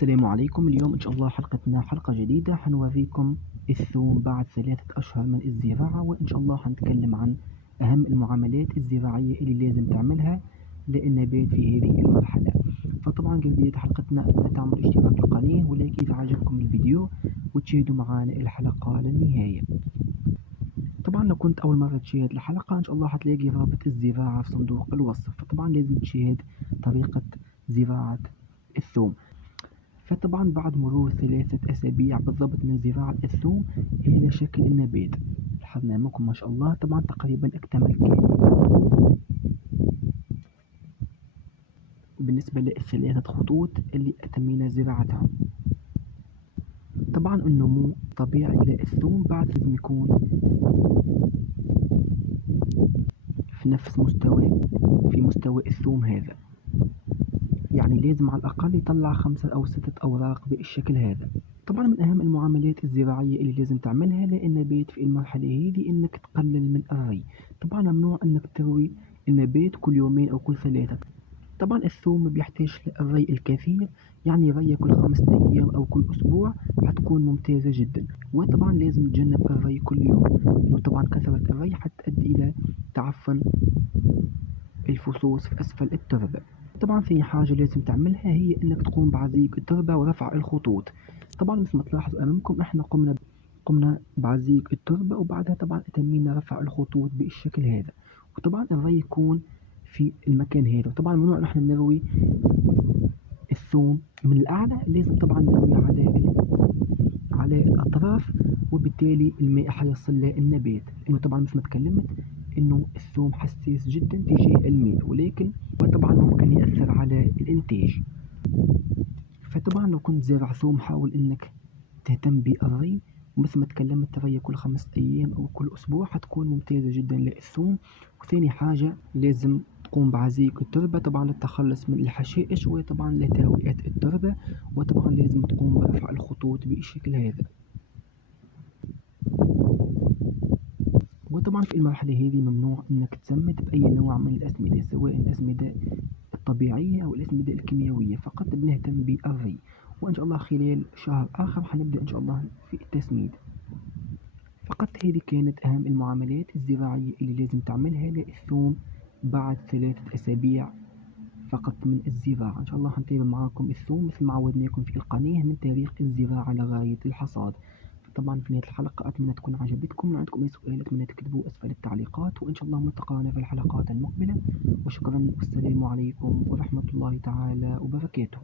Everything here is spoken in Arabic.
السلام عليكم. اليوم إن شاء الله حلقتنا حلقة جديدة، حنوريكم الثوم بعد 3 أشهر من الزراعة، وإن شاء الله حنتكلم عن أهم المعاملات الزراعية اللي لازم تعملها للنبات في هذه المرحلة. فطبعا قبل بداية حلقتنا أتمنى تعملوا اشتراك في القناة ولايك إذا عجبكم الفيديو وتشاهدوا معنا الحلقة للنهاية. طبعا لو كنت أول مرة تشاهد الحلقة إن شاء الله حتلاقي رابط الزراعة في صندوق الوصف. فطبعا لازم تشاهد طريقة زراعة الثوم. فطبعا بعد مرور 3 أسابيع بالضبط من زراعة الثوم هذا شكل النبات. لاحظنا معكم ما شاء الله طبعا تقريبا اكتمل كامل. بالنسبة لل3 خطوط اللي أتمينا زراعتها، طبعا النمو طبيعي للثوم بعد لازم يكون في نفس مستوى الثوم هذا، يعني لازم على الأقل يطلع 5 أو 6 أوراق بالشكل هذا. طبعا من أهم المعاملات الزراعية اللي لازم تعملها للنبات في المرحلة هذه إنك تقلل من الري. طبعا ممنوع إنك تروي النبات كل يومين أو كل 3. طبعا الثوم بيحتاج الري الكثير، يعني ري كل 5 أيام أو كل أسبوع حتكون ممتازة جدا. وطبعا لازم تجنب الري كل يوم، وطبعا كثرة الري حتؤدي إلى تعفن الفصوص في أسفل التربة. طبعا ثاني حاجة لازم تعملها هي إنك تقوم بعزيق التربة ورفع الخطوط. طبعا مثل ما تلاحظوا أمامكم إحنا قمنا بعزيق التربة، وبعدها طبعا أتمينا رفع الخطوط بالشكل هذا. وطبعا الري يكون في المكان هذا، وطبعا ممنوع نحن نروي الثوم من الأعلى، لازم طبعا نروي على الأطراف، وبالتالي الماء حيصل للنبات، لأنه طبعا مثل ما تكلمت إنه الثوم حساس جدا تجاه الماء، ولكن وطبعا ممكن يأثر على الإنتاج. فطبعا لو كنت زارع ثوم حاول إنك تهتم بالري، ومثل ما تكلمت الري كل 5 أيام أو كل أسبوع حتكون ممتازة جدا للثوم. وثاني حاجة لازم تقوم بعزيق التربة طبعا للتخلص من الحشائش، وطبعا لتهوية التربة، وطبعا لازم تقوم برفع الخطوط بالشكل هذا. وطبعا في المرحلة هذه ممنوع انك تسمد بأي نوع من الأسمدة، سواء الأسمدة الطبيعية أو الأسمدة الكيميائية، فقط بنهتم بالري. وإن شاء الله خلال شهر آخر حنبدأ إن شاء الله في التسميد. فقط هذه كانت أهم المعاملات الزراعية اللي لازم تعملها للثوم بعد 3 أسابيع فقط من الزراعة. إن شاء الله حنتابع معاكم الثوم مثل ما عودناكم في القناة من تاريخ الزراعة لغاية الحصاد. طبعا في نهاية الحلقة أتمنى تكون عجبتكم، وعندكم أي سؤال أتمنى تكتبوه أسفل التعليقات، وإن شاء الله ملتقانا في الحلقات المقبلة. وشكرا والسلام عليكم ورحمة الله تعالى وبركاته.